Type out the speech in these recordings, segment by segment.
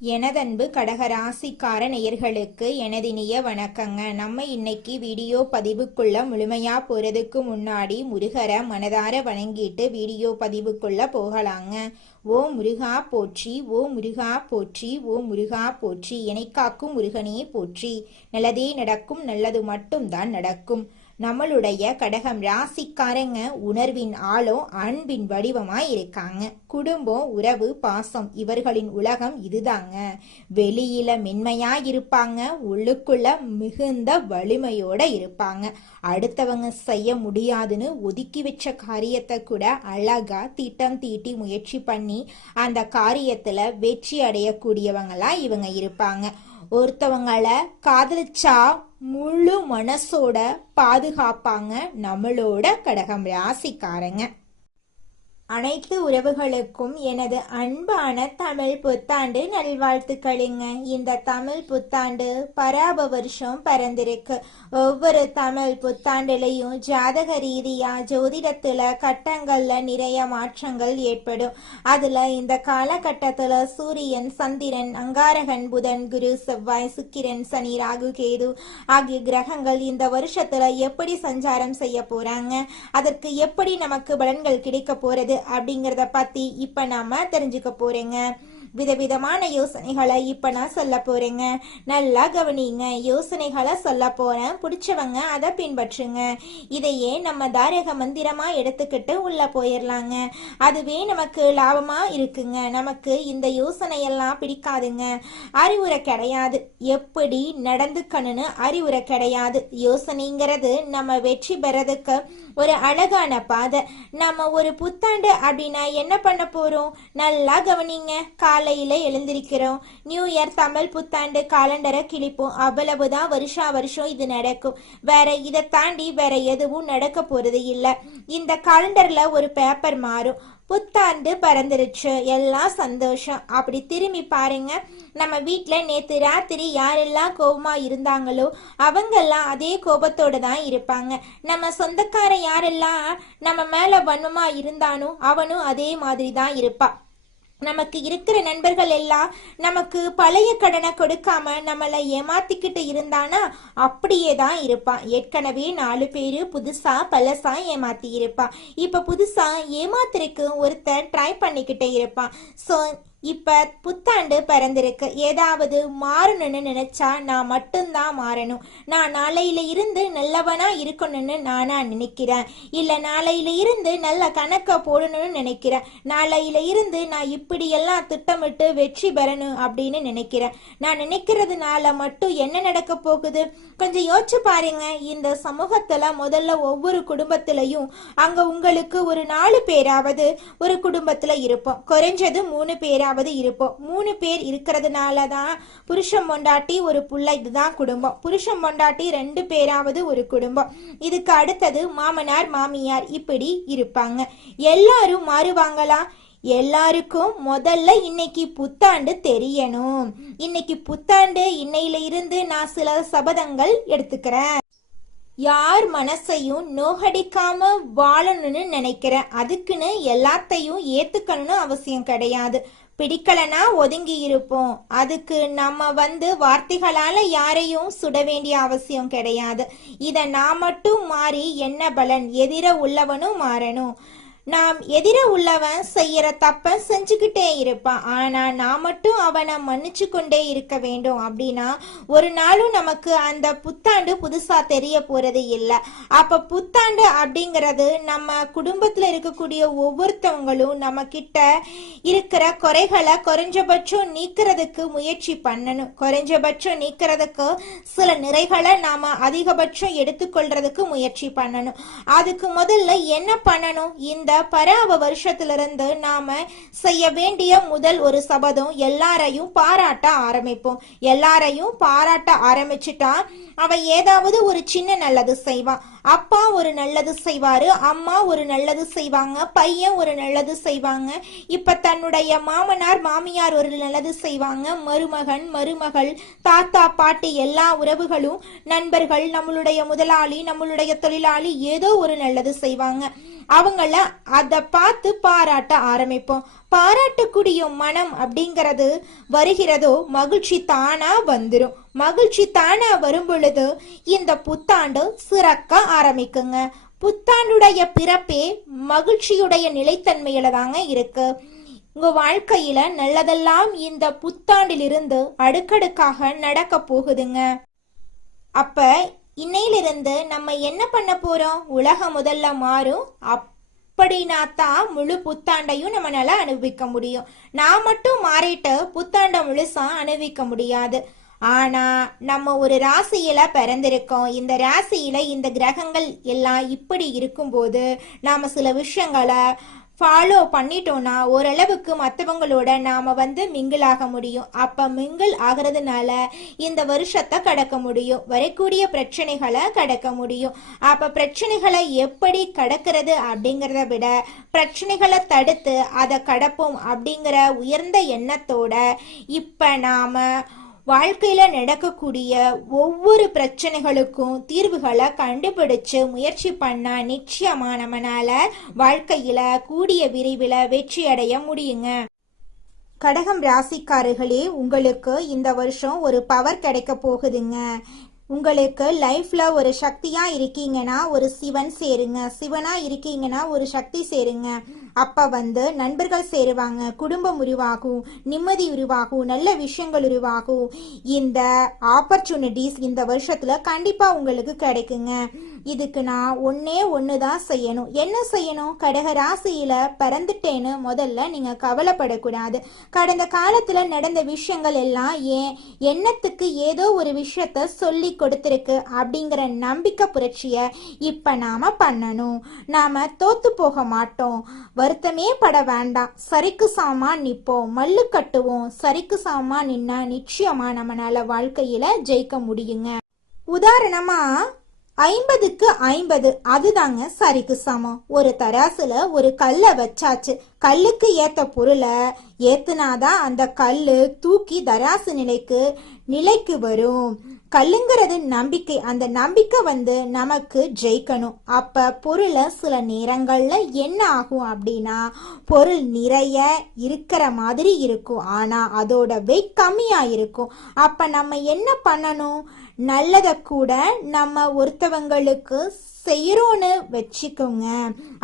எனதன்பு கடகராசிக்கார நேயர்களுக்கு எனதினிய வணக்கங்க. நம்ம இன்னைக்கு வீடியோ பதிவுக்குள்ள முழுமையா போறதுக்கு முன்னாடி முருகரை மனதார வணங்கிட்டு வீடியோ பதிவுக்குள்ள போகலாங்க. ஓ முருகா போற்றி, ஓ முருகா போற்றி, ஓ முருகா போற்றி, எனைக்காக்கும் முருகனே போற்றி. நல்லதே நடக்கும், நல்லது மட்டும்தான் நடக்கும். நம்மளுடைய கடகம் ராசிக்காரங்க உணர்வின் ஆழம் அன்பின் வடிவமாய் இருக்காங்க. குடும்பம், உறவு, பாசம் இவர்களின் உலகம் இதுதாங்க. வெளியில மென்மையா இருப்பாங்க, உள்ளுக்குள்ள மிகுந்த வலிமையோட இருப்பாங்க. அடுத்தவங்க செய்ய முடியாதுன்னு ஒதுக்கி வச்ச காரியத்தை கூட அழகா திட்டம் தீட்டி முயற்சி பண்ணி அந்த காரியத்துல வெற்றி அடையக்கூடியவங்களா இவங்க இருப்பாங்க. ஒருத்தவங்கள காதலிச்சா முழு மனசோட பாதுகாப்பாங்க நம்மளோட கடகம் ராசிக்காரங்க. அனைத்து உறவுகளுக்கும் எனது அன்பான தமிழ் புத்தாண்டு நல்வாழ்த்துக்களுங்க. இந்த தமிழ் புத்தாண்டு பராப வருஷம் பிறந்திருக்கு. ஒவ்வொரு தமிழ் புத்தாண்டுலையும் ஜாதக ரீதியா ஜோதிடத்துல கட்டங்கள்ல நிறைய மாற்றங்கள் ஏற்படும். அதுல இந்த காலகட்டத்துல சூரியன், சந்திரன், அங்காரகன், புதன், குரு, செவ்வாய், சுக்கிரன், சனி, ராகு, கேது ஆகிய கிரகங்கள் இந்த வருஷத்துல எப்படி சஞ்சாரம் செய்ய போறாங்க, அதற்கு எப்படி நமக்கு பலன்கள் கிடைக்க போறது அப்படிங்கறத பத்தி இப்ப நாம தெரிஞ்சுக்க போறேங்க. விதவிதமான யோசனைகளை இப்ப நான் சொல்ல போறேங்க. நல்லா கவனிங்க. யோசனைகளை சொல்ல போறேன், பிடிச்சவங்க அதை பின்பற்றுங்க. இதையே நம்ம தாரக மந்திரமா எடுத்துக்கிட்டு உள்ள போயிடலாங்க. அதுவே நமக்கு லாபமா இருக்குங்க. நமக்கு இந்த யோசனையெல்லாம் பிடிக்காதுங்க. அறிவுரை கிடையாது, எப்படி நடந்துக்கணும்னு அறிவுரை கிடையாது. யோசனைங்கிறது நம்ம வெற்றி பெறதுக்கு ஒரு அழகான பாதை. நம்ம ஒரு புத்தாண்டு அப்படின்னா என்ன பண்ண போறோம்? நல்லா கவனிங்க. காலையில எழுந்திருக்கிறோம், நியூ இயர் தமிழ் புத்தாண்டு காலண்டரை கிழிப்போம், அவ்வளவுதான். வருஷா வருஷம் இது நடக்கும். வேற இதை தாண்டி வேற எதுவும் நடக்க போறது இல்ல. இந்த காலண்டர்ல ஒரு பேப்பர் மாறும். புத்தாண்டு பறந்துருச்சு, எல்லாம் சந்தோஷம். அப்படி திரும்பி பாருங்க, நம்ம வீட்டுல நேத்து ராத்திரி யாரெல்லாம் கோபமா இருந்தாங்களோ அவங்கெல்லாம் அதே கோபத்தோட தான் இருப்பாங்க. நம்ம சொந்தக்கார யாரெல்லாம் நம்ம மேல வன்மமா இருந்தானோ அவனும் அதே மாதிரி தான் இருப்பான். நமக்கு இருக்கிற நண்பர்கள் எல்லாம் நமக்கு பழைய கடனை கொடுக்காம நம்மளை ஏமாத்திக்கிட்டு இருந்தானா அப்படியே தான் இருப்பான். ஏற்கனவே 4 பேரு புதுசா பழசா ஏமாத்தி இருப்பான். இப்ப புதுசா ஏமாத்திருக்கு ஒருத்தர் ட்ரை பண்ணிக்கிட்டே இருப்பான். ஸோ இப்ப புத்தாண்டு பிறந்திருக்கு. ஏதாவது மாறணும்னு நினைச்சா நான் மட்டும்தான் மாறணும். நான் நாளையில இருந்து நல்லவனா இருக்கணும்னு நானா நினைக்கிறேன். இல்ல நாளையில இருந்து நல்ல கணக்க போடணும்னு நினைக்கிறேன். நாளையில இருந்து நான் இப்படியெல்லாம் திட்டமிட்டு வெற்றி பெறணும் அப்படின்னு நினைக்கிறேன். நான் நினைக்கிறதுனால மட்டும் என்ன நடக்க போகுது? கொஞ்சம் யோசிச்சு பாருங்க. இந்த சமூகத்துல முதல்ல ஒவ்வொரு குடும்பத்திலையும் அங்க உங்களுக்கு ஒரு 4 பேராவது ஒரு குடும்பத்துல இருப்போம். குறைஞ்சது 3 பேராவது இருப்போம். 3 பேர் இருக்கிறதுனாலதான் புருஷன் பொண்டாட்டி ஒரு புள்ள, இதுதான் குடும்பம். புருஷன் பொண்டாட்டி 2 பேராவது ஒரு குடும்பம். இதுக்கு அடுத்தது மாமனார் மாமியார் இப்படி இருப்பாங்க. எல்லாரும் மாறுவாங்களா? எல்லாருக்கும் முதல்ல இன்னைக்கு புத்தாண்டு தெரியணும். இன்னைக்கு புத்தாண்டு, இன்னையில இருந்து நான் சில சபதங்கள் எடுத்துக்கிறேன். யார் மனசையும் நோகடிக்காம வாழணும்னு நினைக்கிறேன். அதுக்குன்னு எல்லாத்தையும் ஏத்துக்கணும்னு அவசியம் கிடையாது. பிடிக்கலனா ஒதுங்கி இருப்போம். அதுக்கு நம்ம வார்த்தைகளால யாரையும் சுட வேண்டிய அவசியம் கிடையாது. இத நான் மட்டும் மாறி என்ன பலன்? எதிர உள்ளவனும் மாறணும். நாம் எதிர உள்ளவன் செய்யற தப்ப செஞ்சுக்கிட்டே இருப்பான். ஆனா நான் மட்டும் அவனை மன்னிச்சு கொண்டே இருக்க வேண்டும். அப்படின்னா ஒரு நாளும் நமக்கு அந்த புத்தாண்டு புதுசா தெரிய போறது இல்லை. அப்ப புத்தாண்டு அப்படிங்கிறது நம்ம குடும்பத்துல இருக்கக்கூடிய ஒவ்வொருத்தவங்களும் நம்ம கிட்ட இருக்கிற குறைகளை குறைஞ்சபட்சம் நீக்கிறதுக்கு முயற்சி பண்ணணும். குறைஞ்சபட்சம் நீக்கிறதுக்கு சில நிறைகளை நாம அதிகபட்சம் எடுத்துக்கொள்றதுக்கு முயற்சி பண்ணணும். அதுக்கு முதல்ல என்ன பண்ணணும்? இந்த பராப வருஷத்திலிருந்து நாம செய்ய வேண்டிய முதல் ஒரு சபதம், எல்லாரையும் பாராட்ட ஆரம்பிப்போம். எல்லாரையும் பாராட்ட ஆரம்பிச்சுட்டா அவ ஏதாவது ஒரு சின்ன நல்லது செய்வான். அப்பா ஒரு நல்லது செய்வாரு, அம்மா ஒரு நல்லது செய்வாங்க, பையன் ஒரு நல்லது செய்வாங்க. இப்ப தன்னுடைய மாமனார் மாமியார் ஒரு நல்லது செய்வாங்க, மருமகன் மருமகள், தாத்தா பாட்டி எல்லா உறவுகளும், நண்பர்கள், நம்மளுடைய முதலாளி, நம்மளுடைய தொழிலாளி ஏதோ ஒரு நல்லது செய்வாங்க. அவங்கள அதை பார்த்து பாராட்ட ஆரம்பிப்போம். பாராட்டக்கூடிய மனம் அப்படிங்கிறது வருகிறதோ மகிழ்ச்சி தானா வந்துடும். மகிழ்ச்சி தானா வரும் பொழுது இந்த புத்தாண்டு சிறக்க ஆரம்பிக்குங்க. புத்தாண்டுடைய பிறப்பே மகிழ்ச்சியுடைய நிலைத்தன்மையில தாங்க இருக்கு. உங்க வாழ்க்கையில நல்லதெல்லாம் இந்த புத்தாண்டிலிருந்து அடுக்கடுக்காக நடக்க போகுதுங்க. அப்ப இன்னையிலிருந்து நம்ம என்ன பண்ண போறோம்? உலகம் முதல்ல மாறும். அப்படின்னா தான் முழு புத்தாண்டையும் நம்மளால அனுபவிக்க முடியும். நான் மட்டும் மாறிட்டு புத்தாண்டை முழுசா அனுபவிக்க முடியாது. ஆனா நம்ம ஒரு ராசியில பிறந்திருக்கோம். இந்த ராசியில இந்த கிரகங்கள் எல்லாம் இப்படி இருக்கும்போது நாம சில விஷயங்களை ஃபாலோ பண்ணிட்டோம்னா ஓரளவுக்கு மற்றவங்களோட நாம மிங்கிள் ஆக முடியும். அப்ப மிங்கிள் ஆகிறதுனால இந்த வருஷத்தை கடக்க முடியும். வரக்கூடிய பிரச்சனைகளை கடக்க முடியும். அப்ப பிரச்சனைகளை எப்படி கடக்கிறது அப்படிங்கிறத விட பிரச்சனைகளை தடுத்து அதை கடப்போம் அப்படிங்கிற உயர்ந்த எண்ணத்தோட இப்ப நாம வாழ்க்கையில நடக்கக்கூடிய ஒவ்வொரு பிரச்சனைகளுக்கும் தீர்வுகளை கண்டுபிடிச்சு முயற்சி பண்ணா நிச்சயமா நம்மளால வாழ்க்கையில கூடிய விரைவில் வெற்றி அடைய முடியுங்க. கடகம் ராசிக்காரர்களே, உங்களுக்கு இந்த வருஷம் ஒரு பவர் கிடைக்க போகுதுங்க. உங்களுக்கு லைஃப்ல ஒரு சக்தியா இருக்கீங்கன்னா ஒரு சிவன் சேருங்க. சிவனா இருக்கீங்கன்னா ஒரு சக்தி சேருங்க. அப்ப நண்பர்கள் சேருவாங்க, குடும்பம் உருவாகும், நிம்மதி உருவாகும், நல்ல விஷயங்கள் உருவாகும். இந்த ஆப்பர்ச்சுனிட்டிஸ் இந்த வருஷத்துல கண்டிப்பா உங்களுக்கு கிடைக்குங்க. இதுக்கு நான் ஒண்ணுதான் செய்யணும். என்ன செய்யணும்? கடக ராசியில பிறந்துட்டேன்னு முதல்ல நீங்க கவலைப்படக்கூடாது. கடந்த காலத்துல நடந்த விஷயங்கள் எல்லாம் எண்ணத்துக்கு ஏதோ ஒரு விஷயத்த சொல்லி கொடுத்திருக்கு அப்படிங்கிற நம்பிக்கை புரட்சிய இப்ப நாம பண்ணணும். நாம தோத்து போக மாட்டோம். வருத்தமே பட வேண்டாம். சரிக்கு சாமா நிப்போம், மல்லு கட்டுவோம். சரிக்கு சாமா நின்னா நிச்சயமா நம்மளால வாழ்க்கையில ஜெயிக்க முடியுங்க. உதாரணமா 50க்கு 50 அதுதாங்க சரிக்கு சமம். ஒரு தராசுல ஒரு கல்லை வச்சாச்சு. கல்லுக்கு ஏத்த பொருளை ஏத்துனாதான் அந்த கல்லு தூக்கி தராசு நிலைக்கு வரும். கல்லுங்கிறது நம்பிக்கை. அந்த நம்பிக்கை நமக்கு ஜெயிக்கணும். அப்ப பொருளை சில நேரங்கள்ல என்ன ஆகும் அப்படின்னா பொருள் நிறைய இருக்கிற மாதிரி இருக்கும், ஆனா அதோட வெயிட் கம்மியா இருக்கும். அப்ப நம்ம என்ன பண்ணணும்? நல்லத கூட நம்ம ஒருத்தவங்களுக்கு செய்யறோன்னு வச்சுக்கோங்க,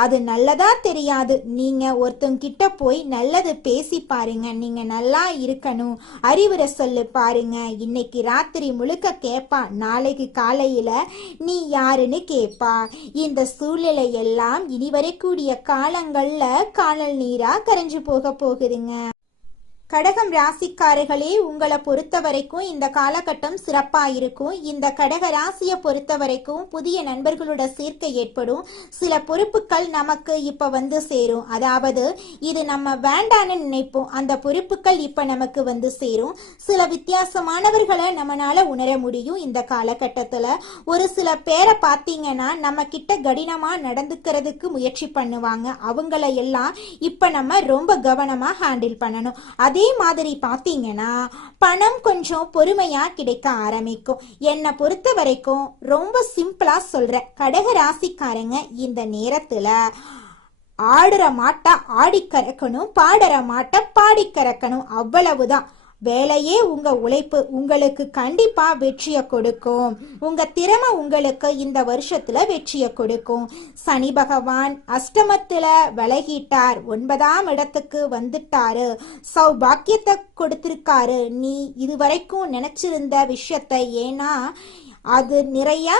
அது நல்லதா தெரியாது. நீங்க ஒருத்தவங்க கிட்ட போய் நல்லது பேசி பாருங்க. நீங்க நல்லா இருக்கணும், அறிவுரை சொல்லு பாருங்க. இன்னைக்கு ராத்திரி முழுக்க கேட்பா, நாளைக்கு காலையில நீ யாருன்னு கேட்பா. இந்த சூழ்நிலை எல்லாம் இனி வரக்கூடிய காலங்கள்ல காணல் நீரா கரைஞ்சு போக போகுதுங்க. கடகம் ராசிக்காரர்களே, உங்களை பொறுத்த வரைக்கும் இந்த காலகட்டம் சிறப்பா இருக்கும். இந்த கடக ராசியை பொறுத்த வரைக்கும் புதிய நண்பர்களோட சேர்க்கை ஏற்படும். சில பொறுப்புகள் நமக்கு இப்ப சேரும். அதாவது இது நம்ம வேண்டான்னு நினைப்போம், அந்த பொறுப்புகள் இப்ப நமக்கு சேரும். சில வித்தியாசமானவர்களை நம்மளால உணர முடியும். இந்த காலகட்டத்துல ஒரு சில பேரை பார்த்தீங்கன்னா நம்ம கிட்ட கடினமா நடந்துக்கிறதுக்கு முயற்சி பண்ணுவாங்க. அவங்கள எல்லாம் இப்ப நம்ம ரொம்ப கவனமா ஹேண்டில் பண்ணணும். அதே மாதிரி பாத்தீங்கன்னா பணம் கொஞ்சம் பொறுமையா கிடைக்க ஆரம்பிக்கும். என்னை பொறுத்த வரைக்கும் ரொம்ப சிம்பிளா சொல்றேன், கடக ராசிக்காரங்க இந்த நேரத்துல ஆடுற மாட்டா ஆடி கறக்கணும், பாடுற மாட்டா பாடி கறக்கணும். அவ்வளவுதான். வேலையே உங்க உழைப்பு உங்களுக்கு கண்டிப்பா வெற்றியை கொடுக்கும். உங்க திறமை உங்களுக்கு இந்த வருஷத்துல வெற்றியை கொடுக்கும். சனி பகவான் அஷ்டமத்துல விலகிட்டார், 9ஆம் இடத்துக்கு வந்துட்டாரு, சௌபாக்கியத்தை கொடுத்திருக்காரு. நீ இதுவரைக்கும் நினைச்சிருந்த விஷயத்த ஏன்னா அது நிறைய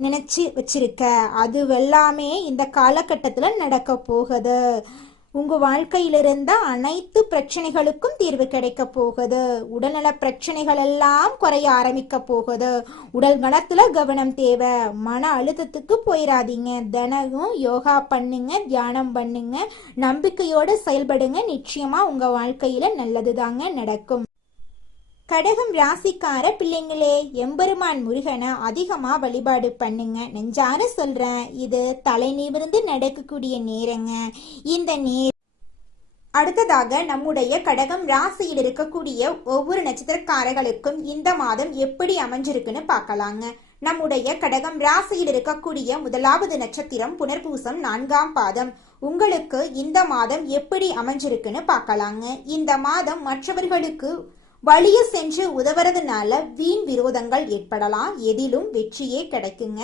நினைச்சு வச்சிருக்க, அது எல்லாமே இந்த காலகட்டத்துல நடக்க போகுது. உங்க வாழ்க்கையில இருந்த அனைத்து பிரச்சனைகளுக்கும் தீர்வு கிடைக்க போகுது. உடல்நல பிரச்சனைகள் எல்லாம் குறைய ஆரம்பிக்க போகுது. உடல் நலத்துல கவனம் தேவை. மன அழுத்தத்துக்கு போயிடாதீங்க. தினமும் யோகா பண்ணுங்க, தியானம் பண்ணுங்க, நம்பிக்கையோட செயல்படுங்க. நிச்சயமா உங்க வாழ்க்கையில நல்லதுதாங்க நடக்கும். கடகம் ராசிக்கார பிள்ளைங்களே, எம்பெருமான் முருகனை அதிகமா வழிபாடு பண்ணுங்க. நெஞ்சார சொல்றேன், இது தலை நிமிர்ந்து நடக்கக்கூடிய நேரங்க. இந்த அடுத்ததாக நம்முடைய கடகம் ராசியில் இருக்கக்கூடிய ஒவ்வொரு நட்சத்திரக்காரர்களுக்கும் இந்த மாதம் எப்படி அமைஞ்சிருக்குன்னு பார்க்கலாங்க. நம்முடைய கடகம் ராசியில் இருக்கக்கூடிய முதலாவது நட்சத்திரம் புனர்பூசம் 4ஆம் பாதம். உங்களுக்கு இந்த மாதம் எப்படி அமைஞ்சிருக்குன்னு பார்க்கலாங்க. இந்த மாதம் மற்றவர்களுக்கு வழிய சென்று உதவுறதுனால வீண் விரோதங்கள் ஏற்படலாம். எதிலும் வெற்றியே கிடைக்குங்க.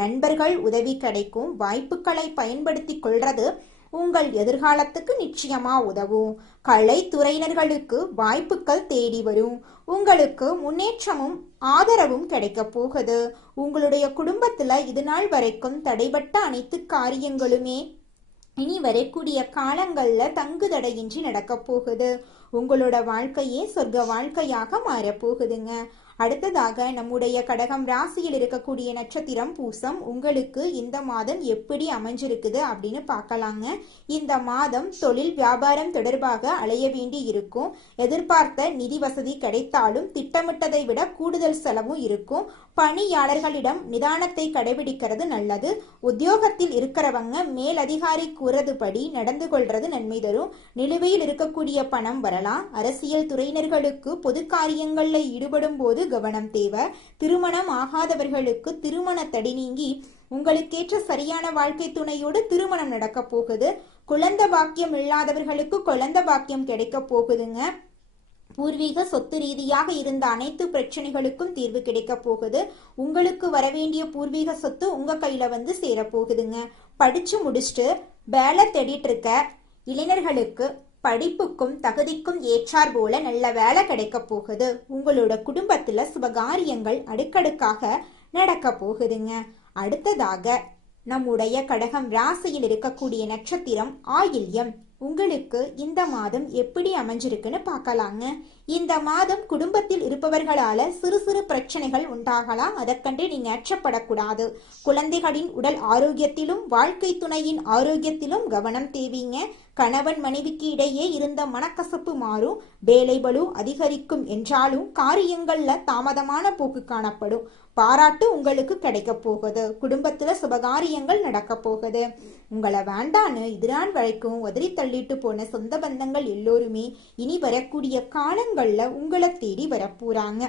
நண்பர்கள் உதவி கிடைக்கும். வாய்ப்புகளை பயன்படுத்தி கொள்றது உங்கள் எதிர்காலத்துக்கு நிச்சயமா உதவும். கலைத்துறையினர்களுக்கு வாய்ப்புகள் தேடி வரும். உங்களுக்கு முன்னேற்றமும் ஆதரவும் கிடைக்க போகுது. உங்களுடைய குடும்பத்துல இது நாள் வரைக்கும் தடைபட்ட அனைத்து காரியங்களுமே இனி வரக்கூடிய காலங்கள்ல தங்குதடையின்றி நடக்க போகுது. உங்களோட வாழ்க்கையே சொர்க்க வாழ்க்கையாக மாறப்போகுதுங்க. அடுத்ததாக நம்முடைய கடகம் ராசியில் இருக்கக்கூடிய நட்சத்திரம் பூசம். உங்களுக்கு இந்த மாதம் எப்படி அமைஞ்சிருக்குது அப்படின்னு பார்க்கலாங்க. இந்த மாதம் தொழில் வியாபாரம் தொடர்பாக அலைய வேண்டி இருக்கும். எதிர்பார்த்த நிதி வசதி கிடைத்தாலும் திட்டமிட்டதை விட கூடுதல் செலவும் இருக்கும். பணியாளர்களிடம் நிதானத்தை கடைபிடிக்கிறது நல்லது. உத்தியோகத்தில் இருக்கிறவங்க மேலதிகாரி கூறதுபடி நடந்து கொள்றது நன்மை தரும். நிலுவையில் இருக்கக்கூடிய பணம் வரலாம். அரசியல் துறையினர்களுக்கு பொது காரியங்கள்ல ஈடுபடும் போது கவனம் தேவை. திருமணம் ஆகாதவர்களுக்கு திருமண தடை நீங்கி உங்களுக்கேற்ற சரியான வாழ்க்கை துணையோடு திருமணம் நடக்க போகுது. குழந்தை பாக்கியம் இல்லாதவர்களுக்கு குழந்தை பாக்கியம் கிடைக்க போகுதுங்க. பூர்வீக சொத்து ரீதியாக இருந்த அனைத்து பிரச்சனைகளுக்கும் தீர்வு கிடைக்க போகுது. உங்களுக்கு வரவேண்டிய பூர்வீக சொத்து உங்க கையில வந்து சேரப்போகுதுங்க. படிச்சு முடிச்சுட்டு வேலை தேடிட்டு இருக்க இளைஞர்களுக்கு படிப்புக்கும் தகுதிக்கும் ஏற்றார் போல நல்ல வேலை கிடைக்க போகுது. உங்களோட குடும்பத்துல சுபகாரியங்கள் அடுக்கடுக்காக நடக்க போகுதுங்க. அடுத்ததாக நம்முடைய கடகம் ராசியில் இருக்கக்கூடிய நட்சத்திரம் ஆயில்யம். உங்களுக்கு இந்த மாதம் எப்படி அமைஞ்சிருக்குன்னு பார்க்கலாங்க. இந்த மாதம் குடும்பத்தில் இருப்பவர்களால சிறு சிறு பிரச்சனைகள் உண்டாகலாம். அதற்கண்டு நீங்க அச்சப்படக்கூடாது. குழந்தைகளின் உடல் ஆரோக்கியத்திலும் வாழ்க்கை துணையின் ஆரோக்கியத்திலும் கவனம் தேவைங்க. கணவன் மனைவிக்கு இடையே இருந்த மனக்கசப்பு மாறும். வேலை பளு அதிகரிக்கும் என்றாலும் காரியங்கள்ல தாமதமான போக்கு காணப்படும். பாராட்டு உங்களுக்கு கிடைக்க போகுது. குடும்பத்துல சுபகாரியங்கள் நடக்க போகுது. உங்களை வேண்டான்னு இதுநாள் வரைக்கும் உதறி தள்ளிட்டு போன சொந்த பந்தங்கள் எல்லோருமே இனி வரக்கூடிய காலங்கள்ல உங்களை தேடி வரப்போறாங்க.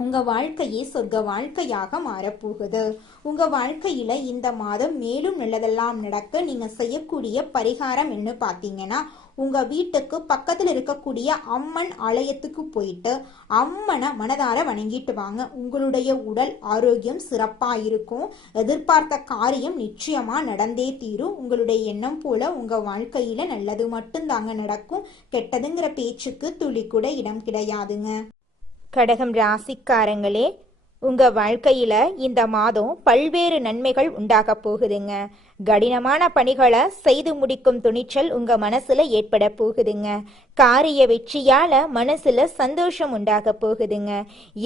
உங்க வாழ்க்கையே சொர்க்க வாழ்க்கையாக மாறப்போகுது. உங்க வாழ்க்கையில இந்த மாதம் மேலும் நல்லதெல்லாம் நடக்க நீங்க செய்யக்கூடிய பரிகாரம் என்ன பாத்தீங்கன்னா, உங்க வீட்டுக்கு பக்கத்துல இருக்கக்கூடிய அம்மன் ஆலயத்துக்கு போயிட்டு அம்மனை மனதார வணங்கிட்டு வாங்க. உங்களுடைய உடல் ஆரோக்கியம் சிறப்பா இருக்கும். எதிர்பார்த்த காரியம் நிச்சயமா நடந்தே தீரும். உங்களுடைய எண்ணம் போல உங்க வாழ்க்கையில நல்லது மட்டும்தாங்க நடக்கும். கெட்டதுங்கிற பேச்சுக்கு துளி கூட இடம் கிடையாதுங்க. கடகம் ராசிக்காரங்களே, உங்க வாழ்க்கையில இந்த மாதம் பல்வேறு நன்மைகள் உண்டாக போகுதுங்க. கடினமான பணிகளை செய்து முடிக்கும் துணிச்சல் உங்க மனசுல ஏற்பட போகுதுங்க. காரிய வெற்றியால மனசுல சந்தோஷம் உண்டாக போகுதுங்க.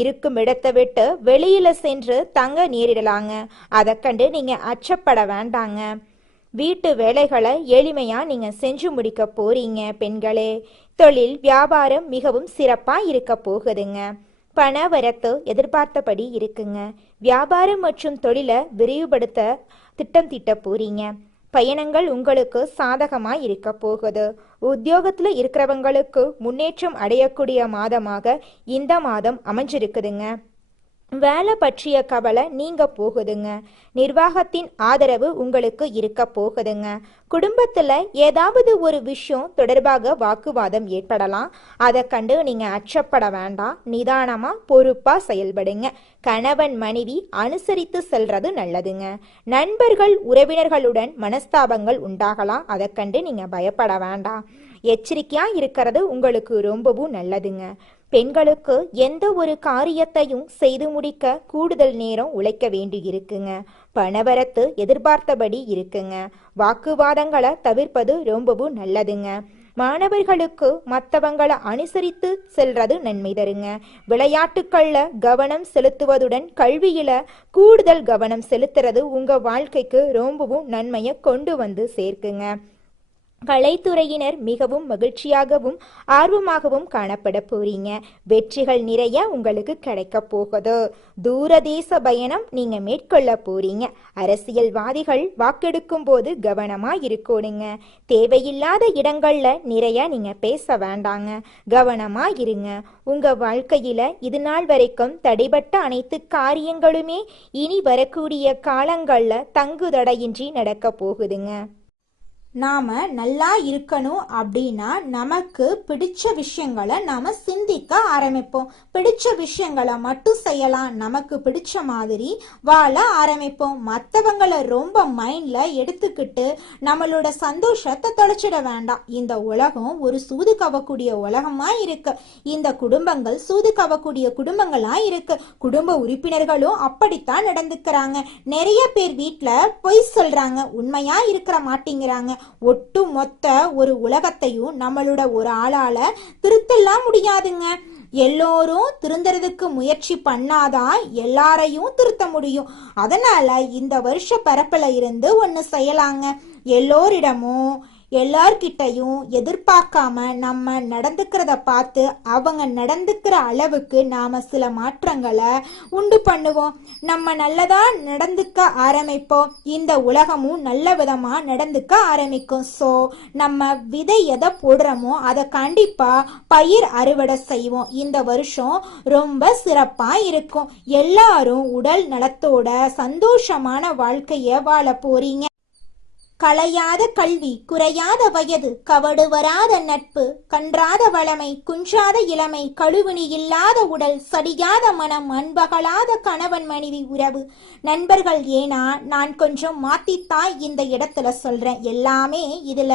இருக்கும் இடத்தை விட்டு வெளியில சென்று தங்க நேரிடலாங்க. அதை கண்டு நீங்க அச்சப்பட வேண்டாங்க. வீட்டு வேலைகளை எளிமையா நீங்க செஞ்சு முடிக்க போறீங்க. பெண்களே, தொழில் வியாபாரம் மிகவும் சிறப்பா இருக்க போகுதுங்க. பண வரத்து எதிர்பார்த்தபடி இருக்குங்க. வியாபாரம் மற்றும் தொழிலை விரிவுபடுத்த திட்டம் தீட்ட போறீங்க. பயணங்கள் உங்களுக்கு சாதகமா இருக்க போகுது. உத்தியோகத்துல இருக்கிறவங்களுக்கு முன்னேற்றம் அடையக்கூடிய மாதமாக இந்த மாதம் அமைஞ்சிருக்குதுங்க. வேலை பற்றிய கவலை நீங்க போகுதுங்க. நிர்வாகத்தின் ஆதரவு உங்களுக்கு இருக்க போகுதுங்க. குடும்பத்துல ஏதாவது ஒரு விஷயம் தொடர்பாக வாக்குவாதம் ஏற்படலாம். அதை கண்டு நீங்க அச்சப்பட வேண்டாம். நிதானமா பொறுப்பா செயல்படுங்க. கணவன் மனைவி அனுசரித்து செல்றது நல்லதுங்க. நண்பர்கள் உறவினர்களுடன் மனஸ்தாபங்கள் உண்டாகலாம். அதை கண்டு நீங்க பயப்பட வேண்டாம். எச்சரிக்கையா இருக்கிறது உங்களுக்கு ரொம்பவும் நல்லதுங்க. பெண்களுக்கு எந்த ஒரு காரியத்தையும் செய்து முடிக்க கூடுதல் நேரம் உழைக்க வேண்டி இருக்குங்க. பணவரத்து எதிர்பார்த்தபடி இருக்குங்க. வாக்குவாதங்களை தவிர்ப்பது ரொம்பவும் நல்லதுங்க. மாணவர்களுக்கு மற்றவங்களை அனுசரித்து செல்றது நன்மை தருங்க. விளையாட்டுக்கள்ல கவனம் செலுத்துவதுடன் கல்வியில கூடுதல் கவனம் செலுத்துறது உங்க வாழ்க்கைக்கு ரொம்பவும் நன்மையை கொண்டு வந்து சேர்க்குங்க. கலைத்துறையினர் மிகவும் மகிழ்ச்சியாகவும் ஆர்வமாகவும் காணப்பட போறீங்க. வெற்றிகள் நிறைய உங்களுக்கு கிடைக்க போகுது. தூரதேச பயணம் நீங்க மேற்கொள்ள போறீங்க. அரசியல்வாதிகள் வாக்கெடுக்கும் போது கவனமா இருக்கணுங்க. தேவையில்லாத இடங்கள்ல நிறைய நீங்க பேச வேண்டாங்க. கவனமா இருங்க. உங்க வாழ்க்கையில இது நாள் வரைக்கும் தடைபட்ட அனைத்து காரியங்களுமே இனி வரக்கூடிய காலங்கள்ல தங்குதடையின்றி நடக்க போகுதுங்க. நாம நல்லா இருக்கணும் அப்படின்னா நமக்கு பிடிச்ச விஷயங்களை நாம சிந்திக்க ஆரம்பிப்போம். பிடிச்ச விஷயங்களை மட்டும் செய்யலாம். நமக்கு பிடிச்ச மாதிரி வாழ ஆரம்பிப்போம். மற்றவங்களை ரொம்ப மைண்ட்ல எடுத்துக்கிட்டு நம்மளோட சந்தோஷத்தை தொலைச்சிட வேண்டாம். இந்த உலகம் ஒரு சூது கவக்கூடிய உலகமா இருக்கு. இந்த குடும்பங்கள் சூது கவக்கூடிய குடும்பங்களா இருக்கு. குடும்ப உறுப்பினர்களும் அப்படித்தான் நடந்துக்கிறாங்க. நிறைய பேர் வீட்டுல பொய் சொல்றாங்க, உண்மையா இருக்கிற மாட்டேங்கிறாங்க. ஒட்டு மொத்த ஒரு உலகத்தையும் நம்மளோட ஒரு ஆளால திருத்தலாம் முடியாதுங்க. எல்லோரும் திருந்துறதுக்கு முயற்சி பண்ணாதான் எல்லாரையும் திருத்த முடியும். அதனால இந்த வருஷ பரப்புல இருந்து ஒண்ணு செய்யலாங்க. எல்லோரிடமும் எல்லார்கிட்டையும் எதிர்பார்க்காம நம்ம நடந்துக்கிறத பார்த்து அவங்க நடந்துக்கிற அளவுக்கு நாம சில மாற்றங்களை உண்டு பண்ணுவோம். நம்ம நல்லதா நடந்துக்க ஆரம்பிப்போம். இந்த உலகமும் நல்ல விதமா நடந்துக்க ஆரம்பிக்கும். ஸோ நம்ம விதை எதை போடுறோமோ அதை கண்டிப்பா பயிர் அறுவடை செய்வோம். இந்த வருஷம் ரொம்ப சிறப்பா இருக்கும். எல்லாரும் உடல் நலத்தோட சந்தோஷமான வாழ்க்கைய வாழ போறீங்க. களையாத கல்வி, குறையாத வயது, கவடு வராத நட்பு, கன்றாத வளமை, குன்றாத இளமை, கழுவினி இல்லாத உடல், சடியாத மனம், அன்பகலாத கணவன் மனைவி உறவு, நண்பர்கள். ஏன்னா நான் கொஞ்சம் மாத்தித்தான் இந்த இடத்துல சொல்றேன். எல்லாமே இதுல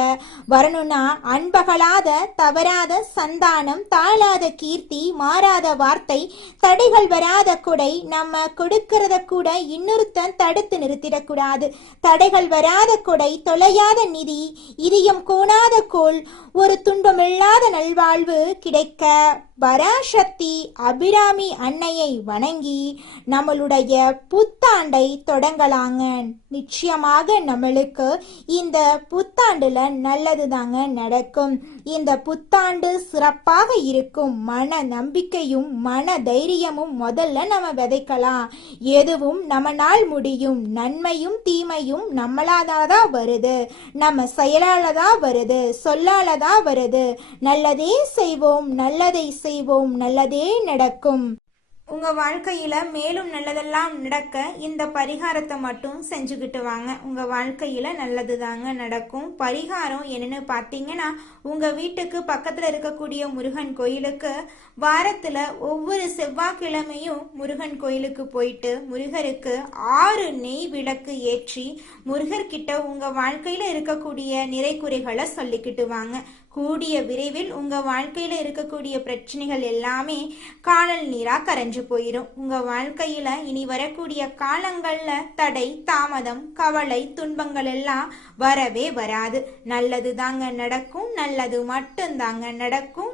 வரணும்னா அன்பகலாத, தவறாத சந்தானம், தாழாத கீர்த்தி, மாறாத வார்த்தை, தடைகள் வராத கொடை, நம்ம கொடுக்கறத கூட இன்னொருத்தன் தடுத்து நிறுத்திடக்கூடாது. தடைகள் வராத கொடை, தொலையாத நிதி, இதயம் கோணாத கோல், ஒரு துன்பமில்லாத நல்வாழ்வு கிடைக்க பராசக்தி அபிராமி அன்னையை வணங்கி நம்மளுடைய புத்தாண்டை தொடங்கலாங்க. நிச்சயமாக நம்மளுக்கு இந்த புத்தாண்டுல நல்லது தாங்க நடக்கும். இந்த புத்தாண்டு சிறப்பாக இருக்கும். மன நம்பிக்கையும் மன தைரியமும் முதல்ல நம்ம விதைக்கலாம். எதுவும் நம்மளால் முடியும். நன்மையும் தீமையும் நம்மளாதான் வருது. நம்ம செயலாலதான் வருது, சொல்லாலதான் வருது. நல்லதே செய்வோம், நல்லதை செய்வோம், நல்லதே நடக்கும். உங்க வாழ்க்கையில மேலும் நல்லதெல்லாம் நடக்க இந்த பரிகாரத்தை மட்டும் செஞ்சுக்கிட்டு வாங்க. உங்க வாழ்க்கையில நல்லது தாங்க நடக்கும். பரிகாரம் என்னன்னு பார்த்தீங்கன்னா, உங்க வீட்டுக்கு பக்கத்துல இருக்கக்கூடிய முருகன் கோயிலுக்கு வாரத்துல ஒவ்வொரு செவ்வாய்க்கிழமையும் முருகன் கோயிலுக்கு போயிட்டு முருகருக்கு 6 நெய் விளக்கு ஏற்றி முருகர்கிட்ட உங்க வாழ்க்கையில இருக்கக்கூடிய நிறைகுறைகளை சொல்லிக்கிட்டு வாங்க. கூடிய விரைவில் உங்க வாழ்க்கையில இருக்கக்கூடிய பிரச்சனைகள் எல்லாமே காணல் நீரா கரைஞ்சு போயிடும். உங்க வாழ்க்கையில இனி வரக்கூடிய காலங்கள்ல தடை, தாமதம், கவலை, துன்பங்கள் எல்லாம் வரவே வராது. நல்லது தாங்க நடக்கும். நல்லது மட்டும் தாங்க நடக்கும்.